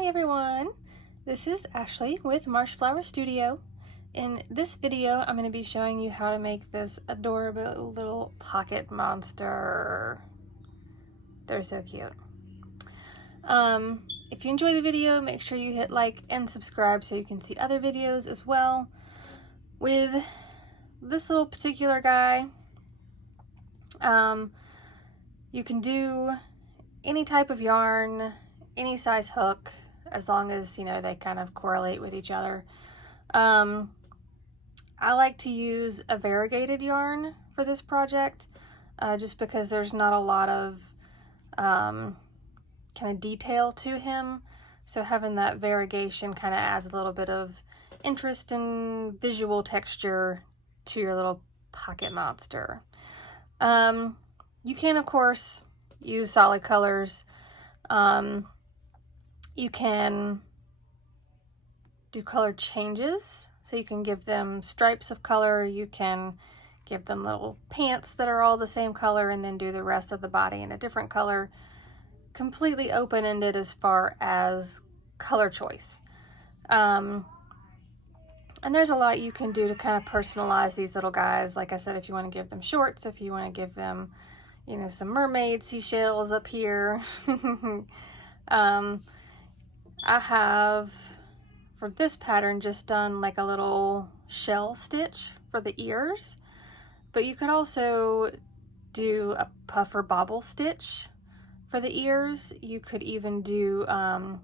Hi everyone, this is Ashley with Marshflower Studio. In this video, I'm going to be showing you how to make this adorable little pocket monster. They're so cute. If you enjoy the video, make sure you hit like and subscribe so you can see other videos as well. With this little particular guy, you can do any type of yarn, any size hook, as long as, you know, they kind of correlate with each other. I like to use a variegated yarn for this project, just because there's not a lot of kind of detail to him. So having that variegation kind of adds a little bit of interest and visual texture to your little pocket monster. You can, of course, use solid colors. You can do color changes, so you can give them stripes of color. You can give them little pants that are all the same color and then do the rest of the body in a different color. Completely open-ended as far as color choice. And there's a lot you can do to kind of personalize these little guys. Like I said, if you want to give them shorts, if you want to give them, you know, some mermaid seashells up here. I have, for this pattern, just done like a little shell stitch for the ears, but you could also do a puff or bobble stitch for the ears. You could even do a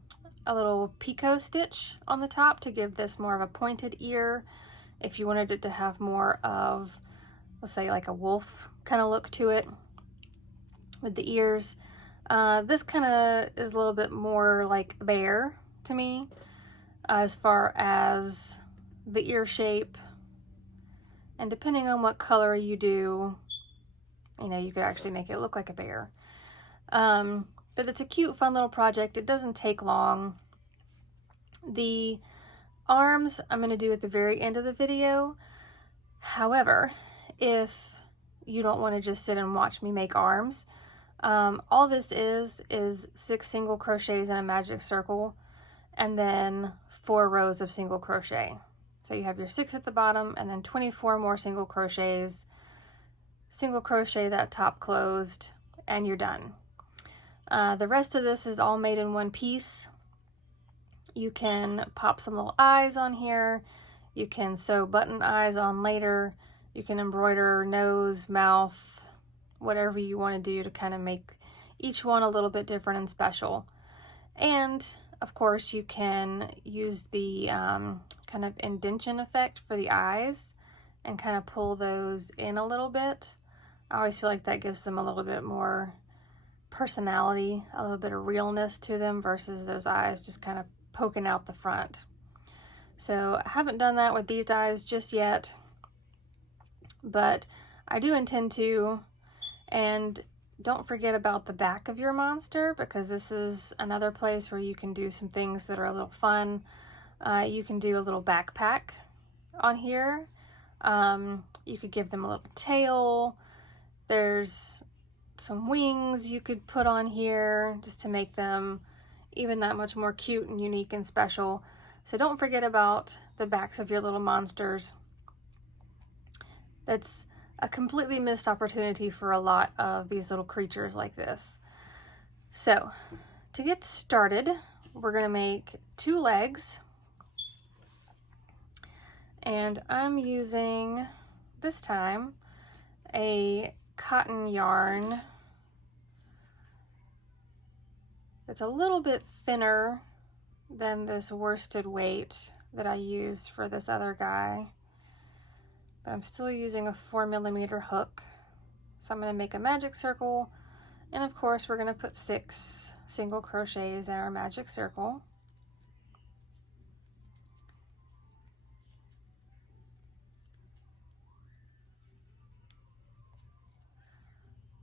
little picot stitch on the top to give this more of a pointed ear if you wanted it to have more of, let's say, like a wolf kind of look to it with the ears. This kind of is a little bit more like bear to me, as far as the ear shape, and depending on what color you do, you know, you could actually make it look like a bear. But it's a cute, fun little project. It doesn't take long. The arms I'm going to do at the very end of the video. However, if you don't want to just sit and watch me make arms, all this is 6 single crochets in a magic circle and then 4 rows of single crochet. So you have your 6 at the bottom and then 24 more single crochets, single crochet that top closed, and you're done. The rest of this is all made in one piece. You can pop some little eyes on here. You can sew button eyes on later. You can embroider nose, mouth, whatever you want to do to kind of make each one a little bit different and special. And of course you can use the kind of indentation effect for the eyes and kind of pull those in a little bit. I always feel like that gives them a little bit more personality, a little bit of realness to them versus those eyes just kind of poking out the front. So I haven't done that with these eyes just yet, but I do intend to. And don't forget about the back of your monster, because this is another place where you can do some things that are a little fun. You can do a little backpack on here. You could give them a little tail. There's some wings you could put on here just to make them even that much more cute and unique and special. So don't forget about the backs of your little monsters. That's a completely missed opportunity for a lot of these little creatures like this. So to get started, we're going to make 2 legs, and I'm using this time a cotton yarn that's a little bit thinner than this worsted weight that I used for this other guy. But I'm still using a 4mm hook. So I'm going to make a magic circle, and of course we're going to put 6 single crochets in our magic circle.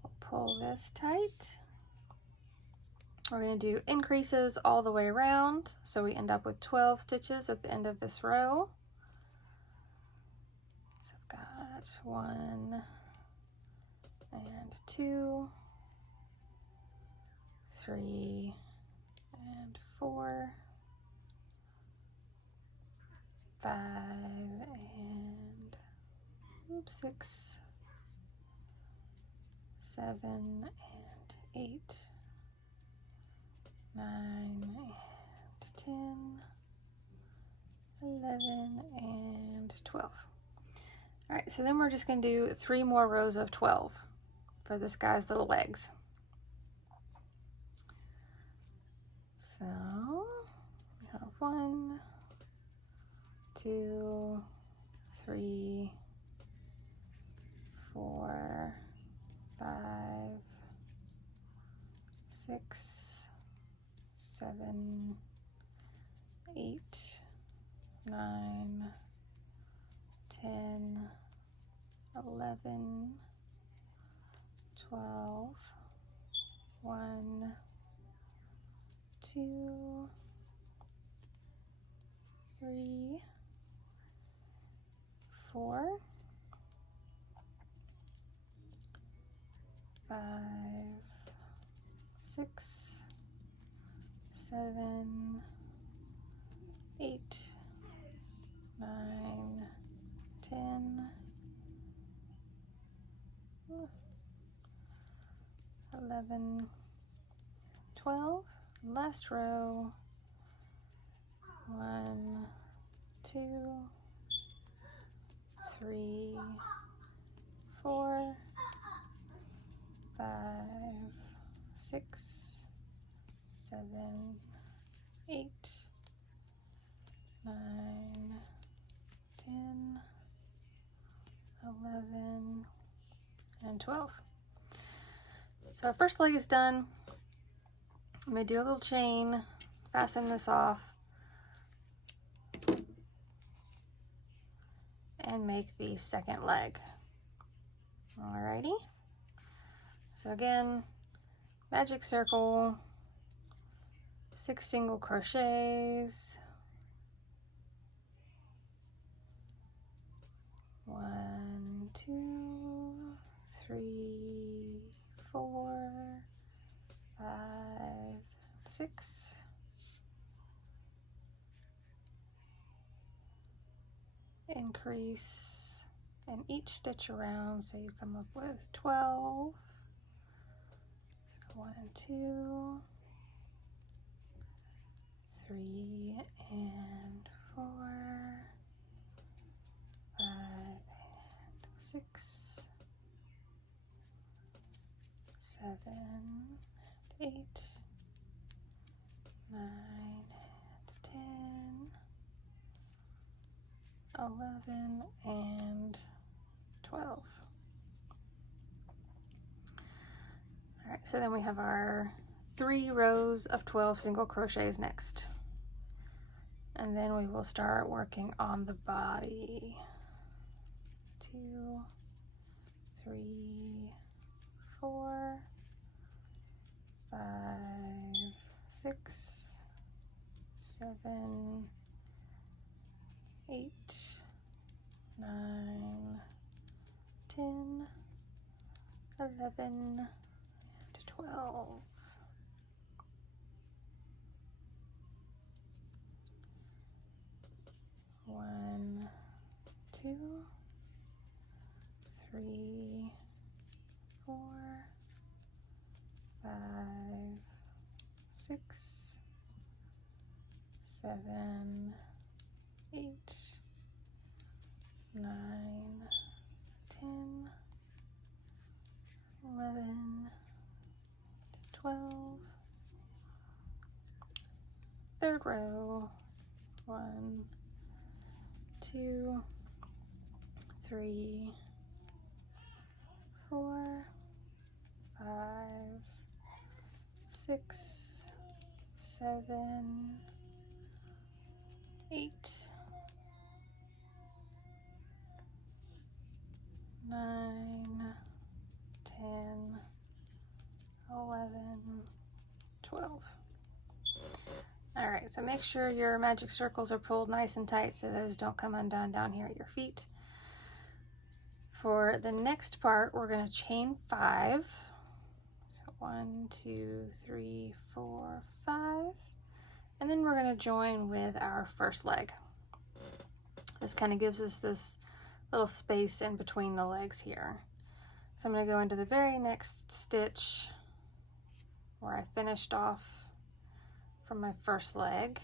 We'll pull this tight. We're going to do increases all the way around, so we end up with 12 stitches at the end of this row. 1 and 2, 3 and 4, 5 and 6, 7 and 8, 9 and 10, 11 and 12. All right, so then we're just going to do 3 more rows of 12 for this guy's little legs. So we have 1, 2, 3, 4, 5, 6, 7, 8, 9, 10, 11, 12, 1, 2, 3, 4, 5, 6, 7, 8, 9, 10, 11, 12. Last row. 1, 2, 3, 4, 5, 6, 7, 8, 9, 10, 11, and 12. So our first leg is done. I'm going to do a little chain, fasten this off, and make the second leg. Alrighty. So again, magic circle, 6 single crochets, 1, 2, 3, 4, 5, 6, increase in each stitch around so you come up with 12. So 1 and 2, 3 and 4, 5 and 6, 7 and 8, 9 and 10, 11 and 12. All right, so then we have our 3 rows of 12 single crochets next. And then we will start working on the body. 2, 3, 4, 5, 6, 7, 8, 9, 10, 11, and 12. One, 2, 3, 4, 5, 6, 7, 8, 9, 10, 11, 12. Third row. 1, 2, 3, 4, 5, 6, 7, 8, 9, 10, 11, 12. All right, so make sure your magic circles are pulled nice and tight so those don't come undone down here at your feet. For the next part, we're going to chain 5. So 1, 2, 3, 4, 5. And then we're going to join with our first leg. This kind of gives us this little space in between the legs here. So I'm going to go into the very next stitch where I finished off from my first leg,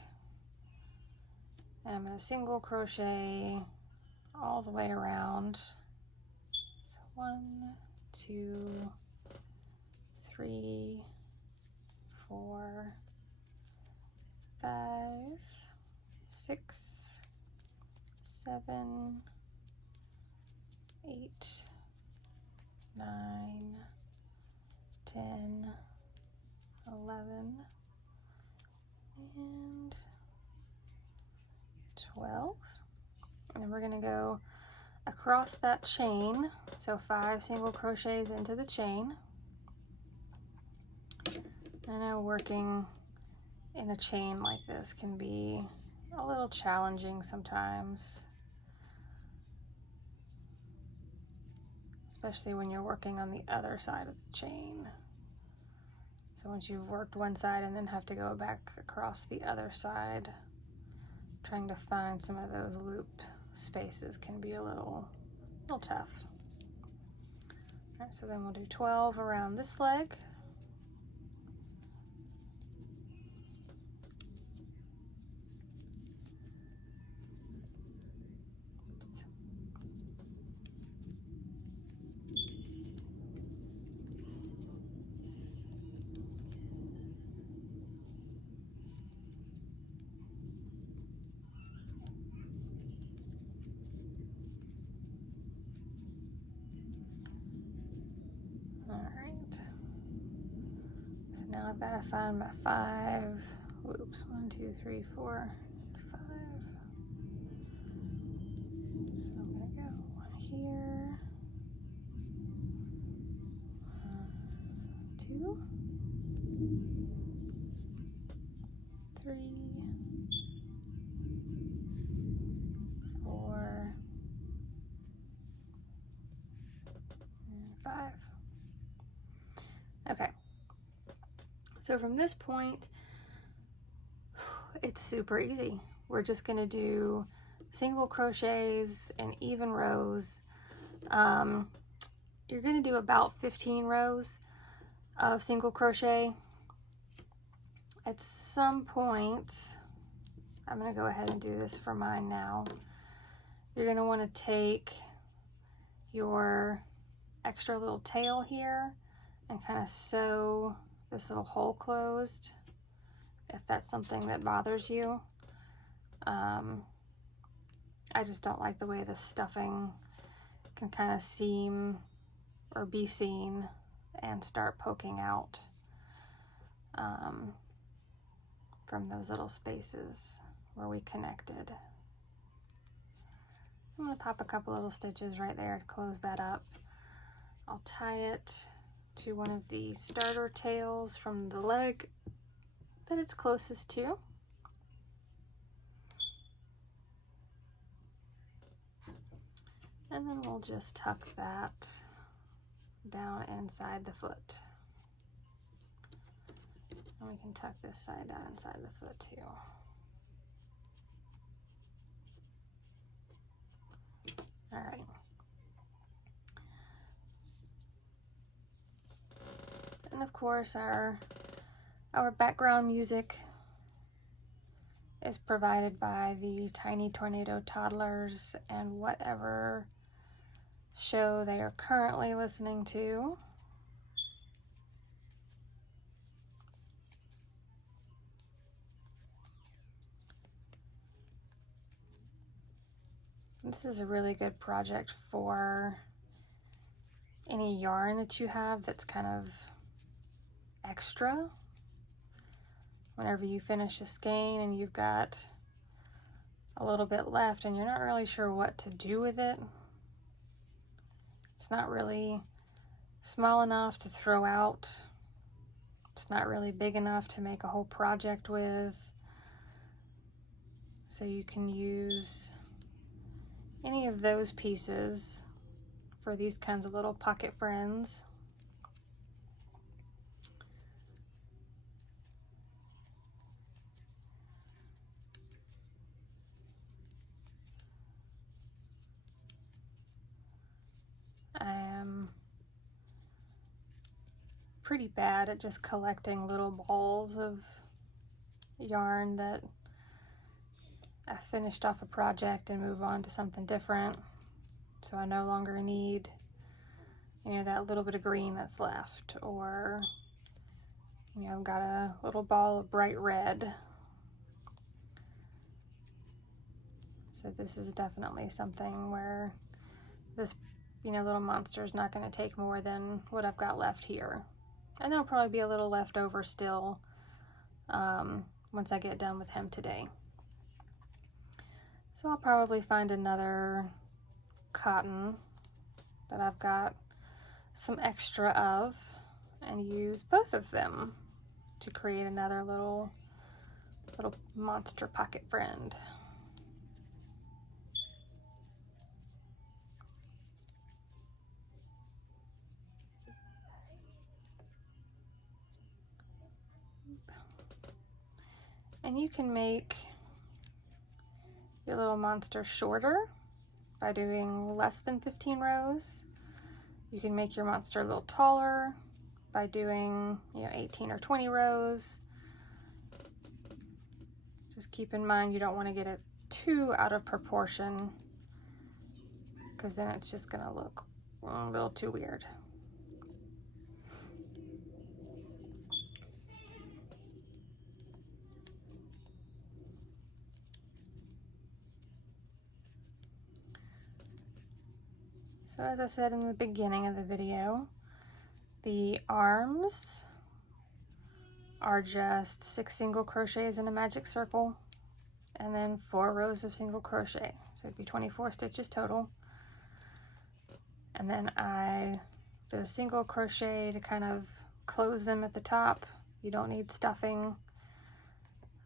and I'm going to single crochet all the way around. So 1, 2, 3, 4, 5, 6, 7, 8, 9, 10, 11, and 12. And then we're going to go across that chain, so 5 single crochets into the chain. I know working in a chain like this can be a little challenging sometimes, especially when you're working on the other side of the chain. So once you've worked one side and then have to go back across the other side, trying to find some of those loop spaces can be a little tough. All right, so then we'll do 12 around this leg. Now I've got to find my 5 loops. 1, 2, 3, 4, 5. So I'm going to go 1 here, 2, 3, 4, and 5. Okay. So from this point, it's super easy. We're just going to do single crochets and even rows. You're going to do about 15 rows of single crochet. At some point, I'm going to go ahead and do this for mine now. You're going to want to take your extra little tail here and kind of sew this little hole closed, if that's something that bothers you. I just don't like the way the stuffing can kind of seem or be seen and start poking out from those little spaces where we connected. I'm going to pop a couple little stitches right there to close that up. I'll tie it to one of the starter tails from the leg that it's closest to. And then we'll just tuck that down inside the foot. And we can tuck this side down inside the foot too. All right. And of course our background music is provided by the Tiny Tornado Toddlers and whatever show they are currently listening to. This is a really good project for any yarn that you have that's kind of extra. Whenever you finish a skein and you've got a little bit left and you're not really sure what to do with it. It's not really small enough to throw out. It's not really big enough to make a whole project with. So you can use any of those pieces for these kinds of little pocket friends. pretty bad at just collecting little balls of yarn that I finished off a project and move on to something different. So I no longer need, you know, that little bit of green that's left, or, you know, I've got a little ball of bright red. So this is definitely something where this, you know, little monster is not going to take more than what I've got left here. And there'll probably be a little left over still once I get done with him today. So I'll probably find another cotton that I've got some extra of and use both of them to create another little monster pocket friend. And you can make your little monster shorter by doing less than 15 rows. You can make your monster a little taller by doing, you know, 18 or 20 rows. Just keep in mind you don't want to get it too out of proportion, because then it's just going to look a little too weird. So as I said in the beginning of the video, the arms are just 6 single crochets in a magic circle and then 4 rows of single crochet. So it'd be 24 stitches total. And then I did a single crochet to kind of close them at the top. You don't need stuffing.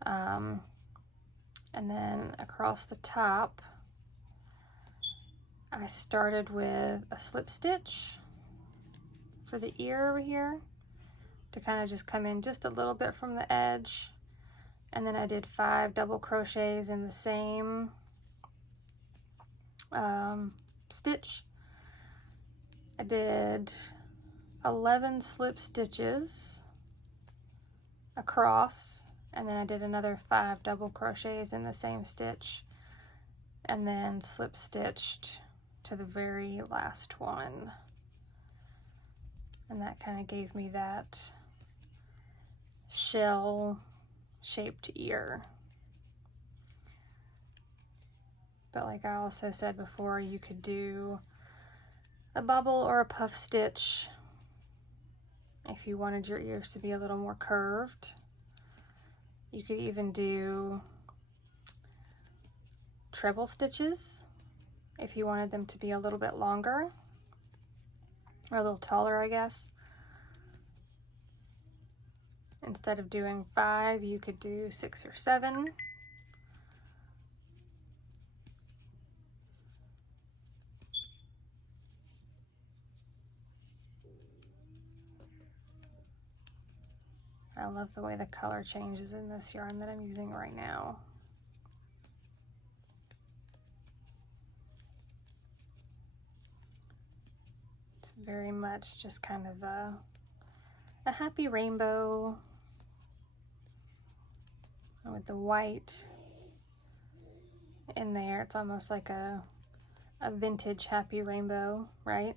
And then across the top, I started with a slip stitch for the ear over here to kind of just come in just a little bit from the edge. And then I did 5 double crochets in the same stitch. I did 11 slip stitches across, and then I did another 5 double crochets in the same stitch, and then slip stitched to the very last one. And that kind of gave me that shell shaped ear. But like I also said before, you could do a bubble or a puff stitch if you wanted your ears to be a little more curved. You could even do treble stitches if you wanted them to be a little bit longer, or a little taller, I guess. Instead of doing 5, you could do 6 or 7. I love the way the color changes in this yarn that I'm using right now. It's very much just kind of a happy rainbow with the white in there. It's almost like a vintage happy rainbow, right?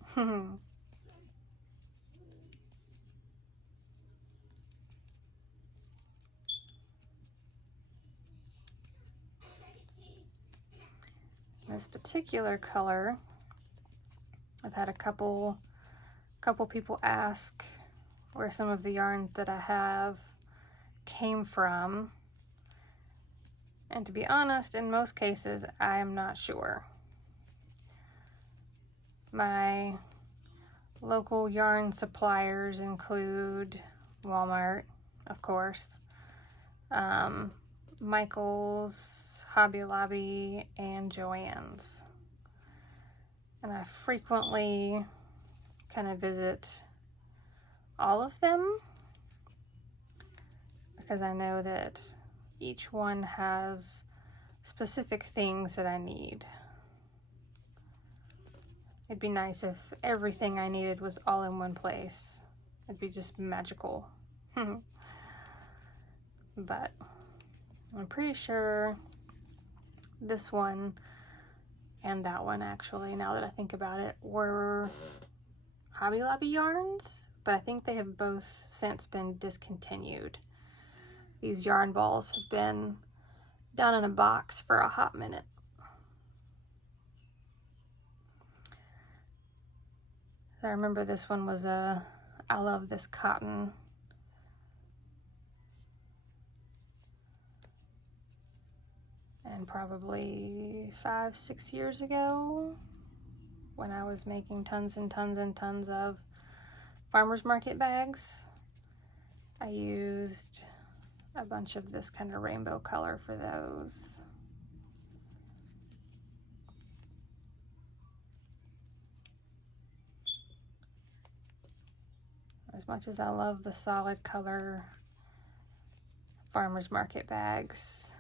This particular color, I've had a couple people ask where some of the yarns that I have came from, and to be honest, in most cases I am not sure. My local yarn suppliers include Walmart, of course, Michael's, Hobby Lobby, and Joann's. And I frequently kind of visit all of them because I know that each one has specific things that I need. It'd be nice if everything I needed was all in one place, It'd be just magical. But I'm pretty sure this one and that one, actually, now that I think about it, were Hobby Lobby yarns, but I think they have both since been discontinued. These yarn balls have been down in a box for a hot minute. I remember this one was I love this cotton. And probably 5-6 years ago, when I was making tons and tons and tons of farmers market bags, I used a bunch of this kind of rainbow color for those. As much as I love the solid color farmers market bags,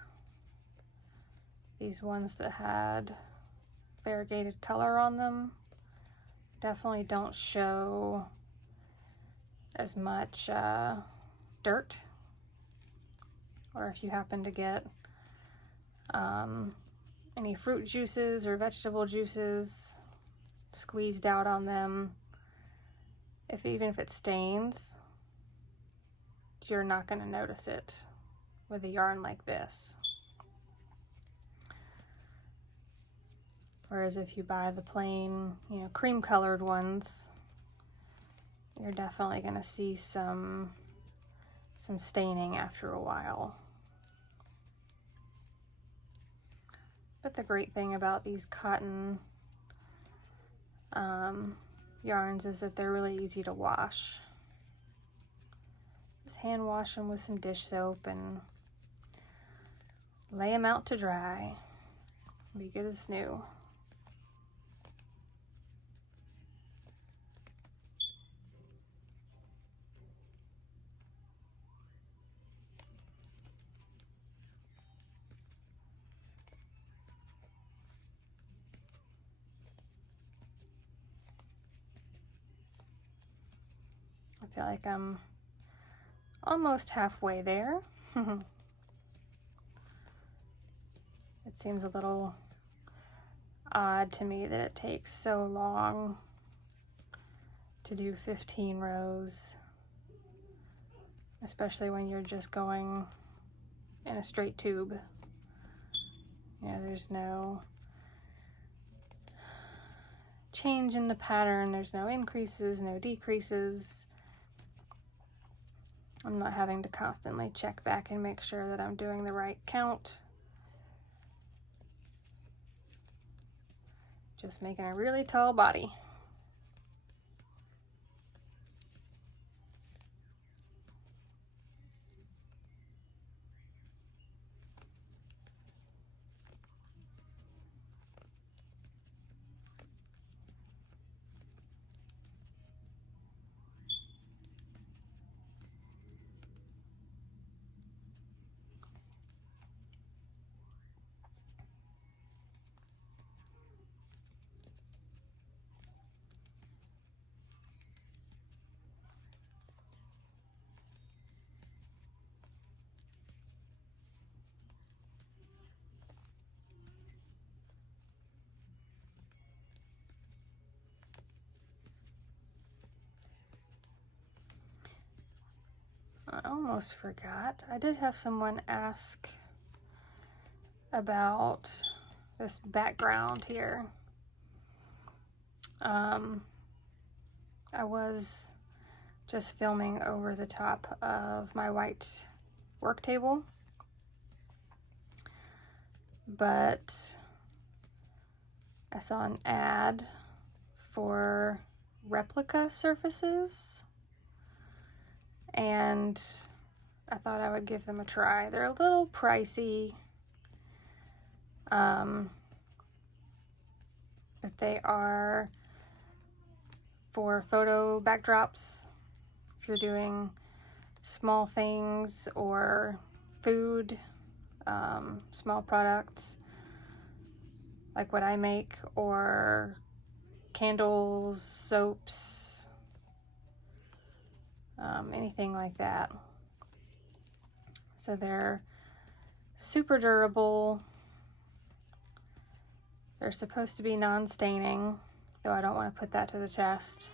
these ones that had variegated color on them definitely don't show as much dirt, or if you happen to get any fruit juices or vegetable juices squeezed out on them, even if it stains, you're not going to notice it with a yarn like this. Whereas if you buy the plain, cream colored ones, you're definitely going to see some staining after a while. But the great thing about these cotton yarns is that they're really easy to wash. Just hand wash them with some dish soap and lay them out to dry. Be good as new. I feel like I'm almost halfway there. It seems a little odd to me that it takes so long to do 15 rows, especially when you're just going in a straight tube. There's no change in the pattern, there's no increases, no decreases. I'm not having to constantly check back and make sure that I'm doing the right count. Just making a really tall body. I almost forgot. I did have someone ask about this background here. I was just filming over the top of my white work table, but I saw an ad for replica surfaces, and I thought I would give them a try. They're a little pricey, but they are for photo backdrops. If you're doing small things or food, small products like what I make, or candles, soaps, anything like that. So they're super durable. They're supposed to be non-staining, though I don't want to put that to the test.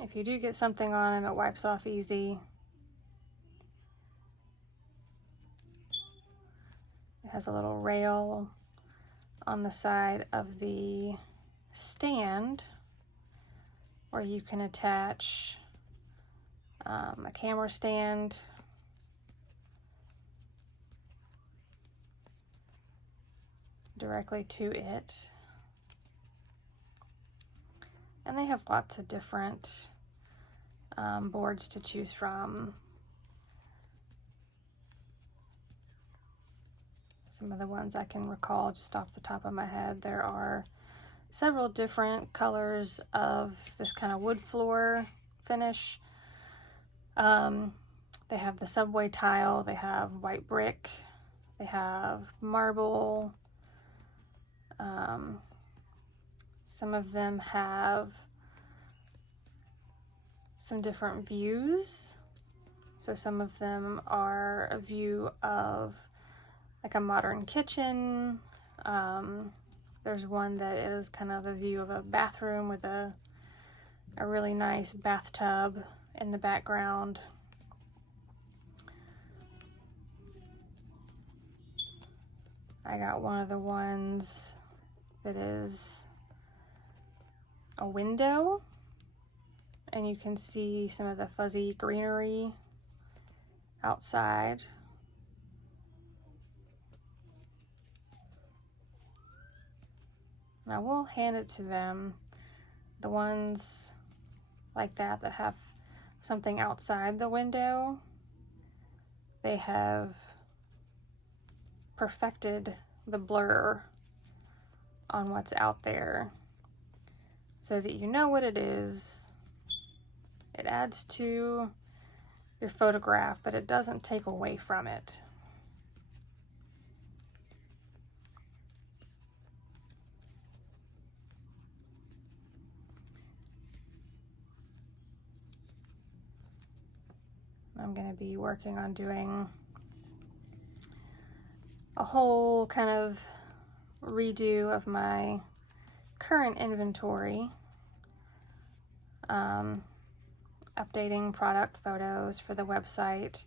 If you do get something on them, it wipes off easy. It has a little rail on the side of the stand where you can attach a camera stand, directly to it. And they have lots of different boards to choose from. Some of the ones I can recall just off the top of my head, there are several different colors of this kind of wood floor finish. They have the subway tile, they have white brick, they have marble. Some of them have some different views. So some of them are a view of like a modern kitchen. There's one that is kind of a view of a bathroom with a really nice bathtub in the background. I got one of the ones that is a window, and you can see some of the fuzzy greenery outside. And I will hand it to them. The ones like that have something outside the window, they have perfected the blur on what's out there so that you know what it is. It adds to your photograph, but it doesn't take away from it. I'm going to be working on doing a whole kind of redo of my current inventory, updating product photos for the website.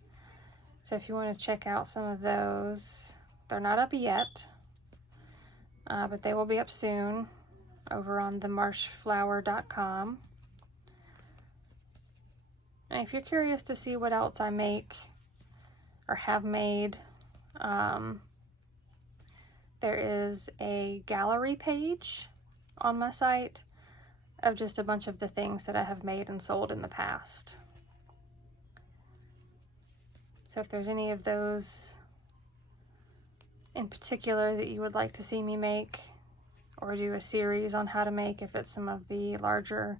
So if you want to check out some of those, they're not up yet, but they will be up soon over on themarshflower.com. And if you're curious to see what else I make or have made, there is a gallery page on my site of just a bunch of the things that I have made and sold in the past. So if there's any of those in particular that you would like to see me make, or do a series on how to make, if it's some of the larger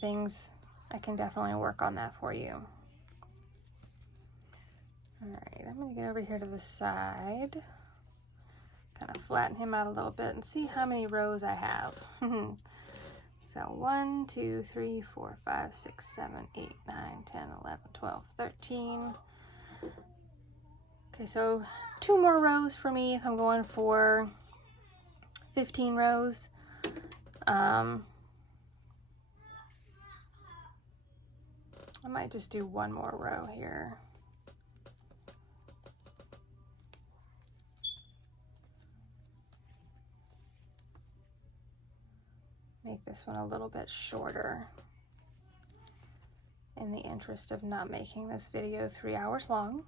things, I can definitely work on that for you. Alright, I'm going to get over here to the side, kind of flatten him out a little bit and see how many rows I have. So 1, 2, 3, 4, 5, 6, 7, 8, 9, 10, 11, 12, 13. Okay, so 2 more rows for me if I'm going for 15 rows. I might just do 1 more row here. Make this one a little bit shorter in the interest of not making this video 3 hours long.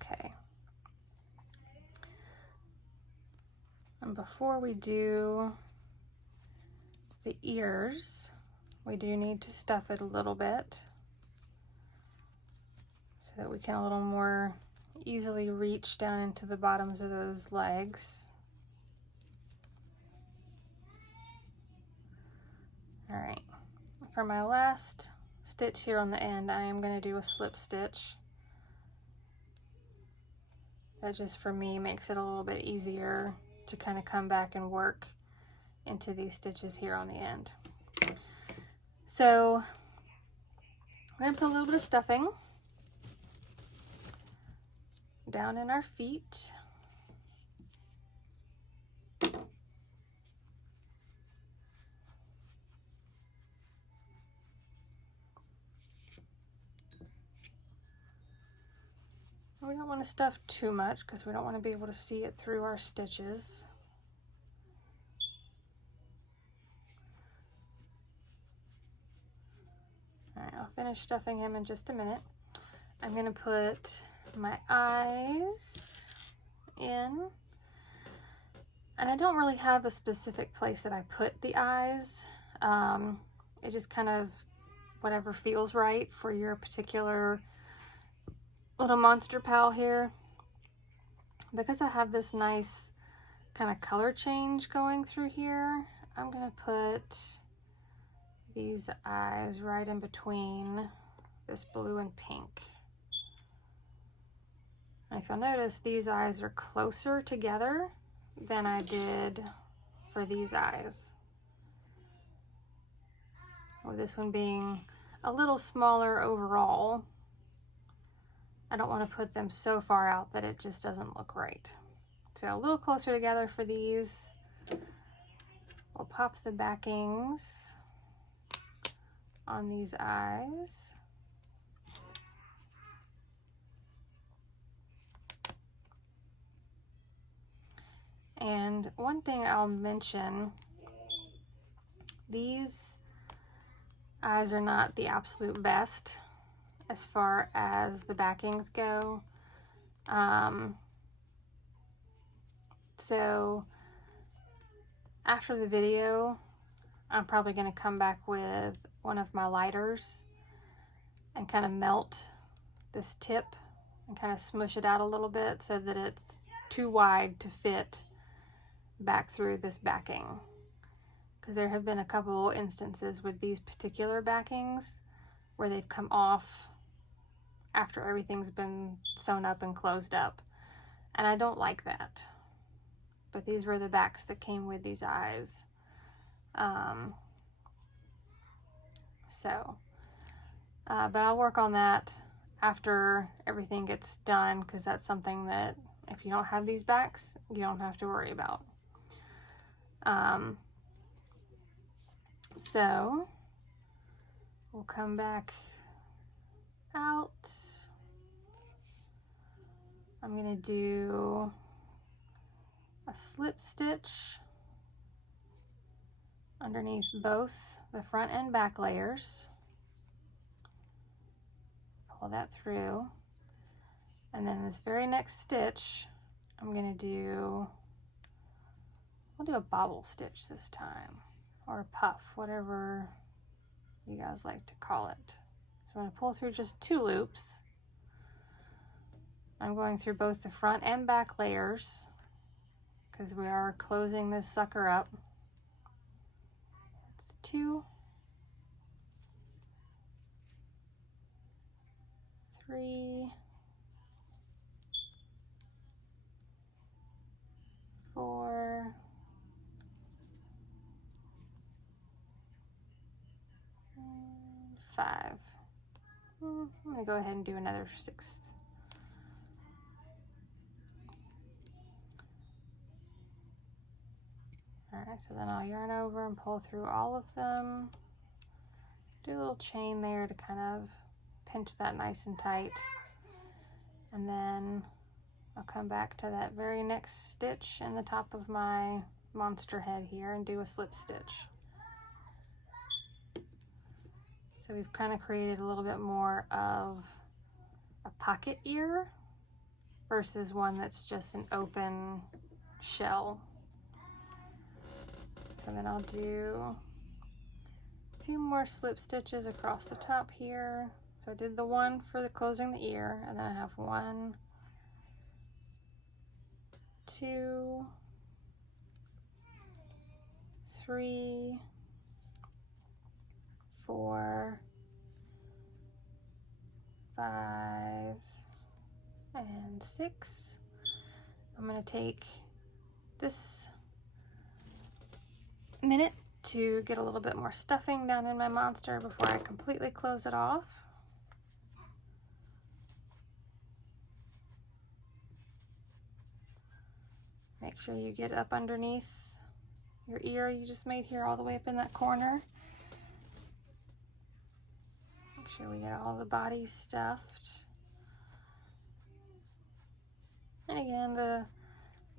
Okay, And before we do the ears, we do need to stuff it a little bit so that we can a little more easily reach down into the bottoms of those legs. All right, for my last stitch here on the end, I am going to do a slip stitch. That just for me makes it a little bit easier to kind of come back and work into these stitches here on the end. So we're going to put a little bit of stuffing down in our feet. We don't want to stuff too much because we don't want to be able to see it through our stitches. All right, I'll finish stuffing him in just a minute. I'm going to put my eyes in, and I don't really have a specific place that I put the eyes. It just kind of whatever feels right for your particular little monster pal here. Because I have this nice kind of color change going through here, I'm going to put these eyes right in between this blue and pink. And if you'll notice, these eyes are closer together than I did for these eyes. With this one being a little smaller overall, I don't want to put them so far out that it just doesn't look right. So a little closer together for these. We'll pop the backings on these eyes. And one thing I'll mention, these eyes are not the absolute best as far as the backings go. So after the video, I'm probably going to come back with one of my lighters and kind of melt this tip and kind of smush it out a little bit so that it's too wide to fit back through this backing. Because there have been a couple instances with these particular backings where they've come off after everything's been sewn up and closed up, and I don't like that. But these were the backs that came with these eyes. But I'll work on that after everything gets done, because that's something that if you don't have these backs, you don't have to worry about. So we'll come back out. I'm going to do a slip stitch underneath both the front and back layers. Pull that through. And then this very next stitch, I'm going to do, I'll do a bobble stitch this time, or a puff, whatever you guys like to call it. So I'm going to pull through just 2 loops. I'm going through both the front and back layers because we are closing this sucker up. It's 2, 3, 4, 5. I'm going to go ahead and do another 6th. Alright, so then I'll yarn over and pull through all of them. Do a little chain there to kind of pinch that nice and tight. And then I'll come back to that very next stitch in the top of my monster head here and do a slip stitch. So we've kind of created a little bit more of a pocket ear versus one that's just an open shell. So then I'll do a few more slip stitches across the top here. So I did the one for the closing the ear, and then I have 1, 2, 3, 4, 5, and 6. I'm going to take this minute to get a little bit more stuffing down in my monster before I completely close it off. Make sure you get up underneath your ear you just made here, all the way up in that corner. Make sure we get all the body stuffed. And again, the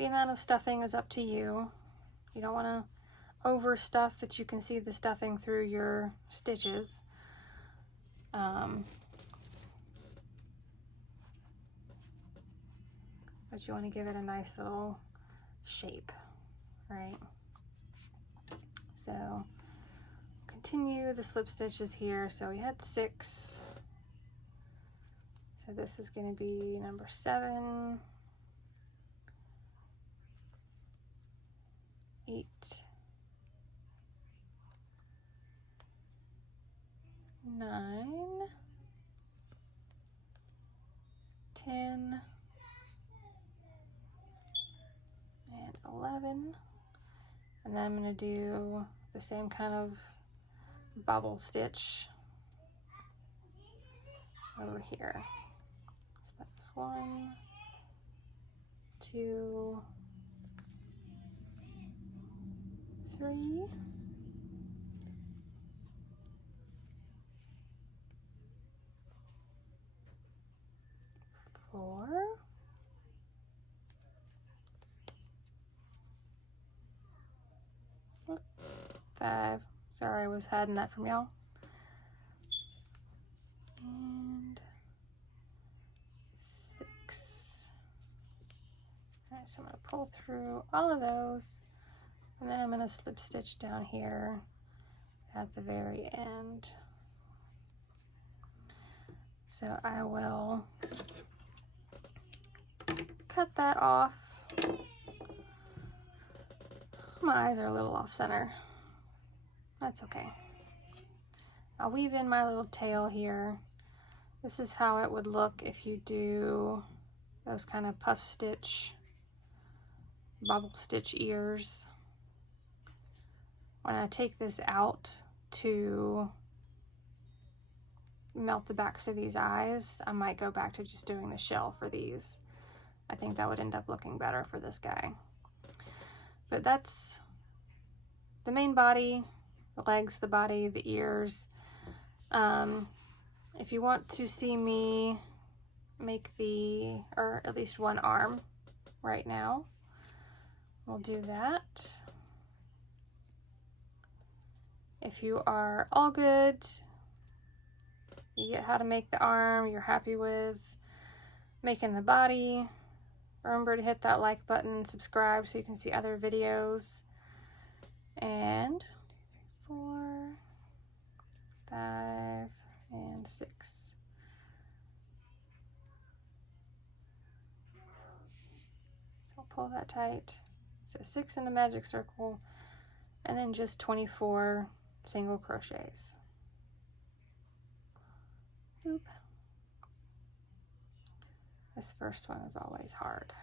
amount of stuffing is up to you. You don't want to overstuff that you can see the stuffing through your stitches. But you want to give it a nice little shape, right? So continue the slip stitches here. So we had 6. So this is going to be number 7, 8, 9, 10, and 11. And then I'm going to do the same kind of bobble stitch over here. So that's 1, 2, 3, 4, 5. Sorry, I was hiding that from y'all. And 6. All right, so I'm going to pull through all of those, and then I'm going to slip stitch down here at the very end. So I will cut that off. My eyes are a little off center. That's okay. I'll weave in my little tail here. This is how it would look if you do those kind of puff stitch, bobble stitch ears. When I take this out to melt the backs of these eyes, I might go back to just doing the shell for these. I think that would end up looking better for this guy. But that's the main body, the legs, the body, the ears. If you want to see me make or at least one arm right now, we'll do that. If you are all good, you get how to make the arm, you're happy with making the body, remember to hit that like button and subscribe so you can see other videos. And 4, 5, and 6. So I'll pull that tight. So 6 in a magic circle, and then just 24 single crochets. Oop. This first one is always hard.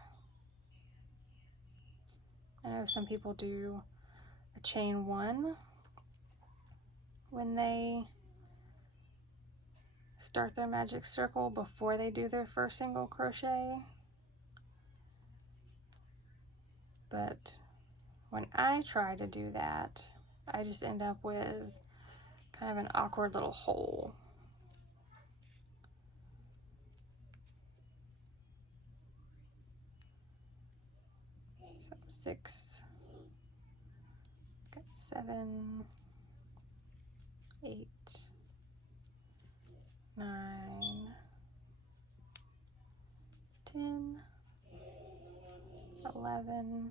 I know some people do a chain 1 when they start their magic circle before they do their first single crochet. But when I try to do that, I just end up with kind of an awkward little hole. So 6, got 7, 8, 9, 10, 11,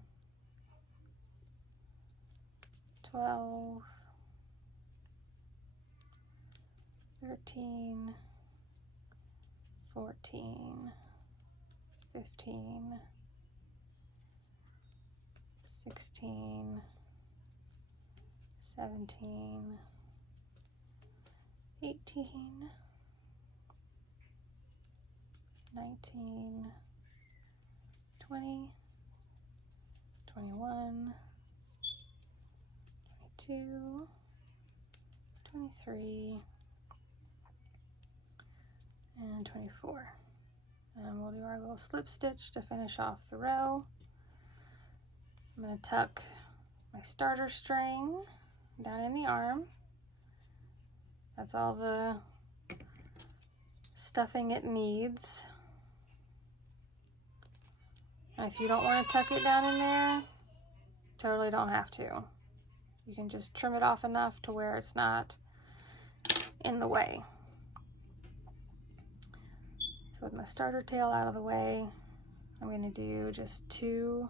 12, 13, 14, 15, 16, 17, 18, 19, 20, 21, 22, 23, and 24. And we'll do our little slip stitch to finish off the row. I'm going to tuck my starter string down in the arm. That's all the stuffing it needs. And if you don't want to tuck it down in there, totally don't have to. You can just trim it off enough to where it's not in the way. So with my starter tail out of the way, I'm going to do just 2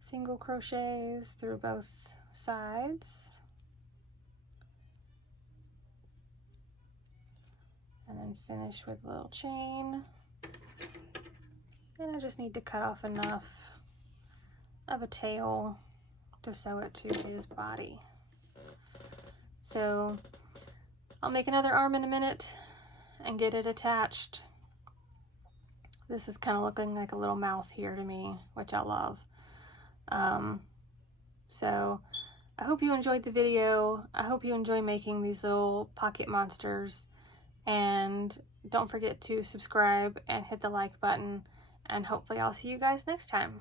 single crochets through both sides. And then finish with a little chain. And I just need to cut off enough of a tail to sew it to his body. So I'll make another arm in a minute and get it attached. This is kind of looking like a little mouth here to me, which I love. So I hope you enjoyed the video. I hope you enjoy making these little pocket monsters. And don't forget to subscribe and hit the like button. And hopefully I'll see you guys next time.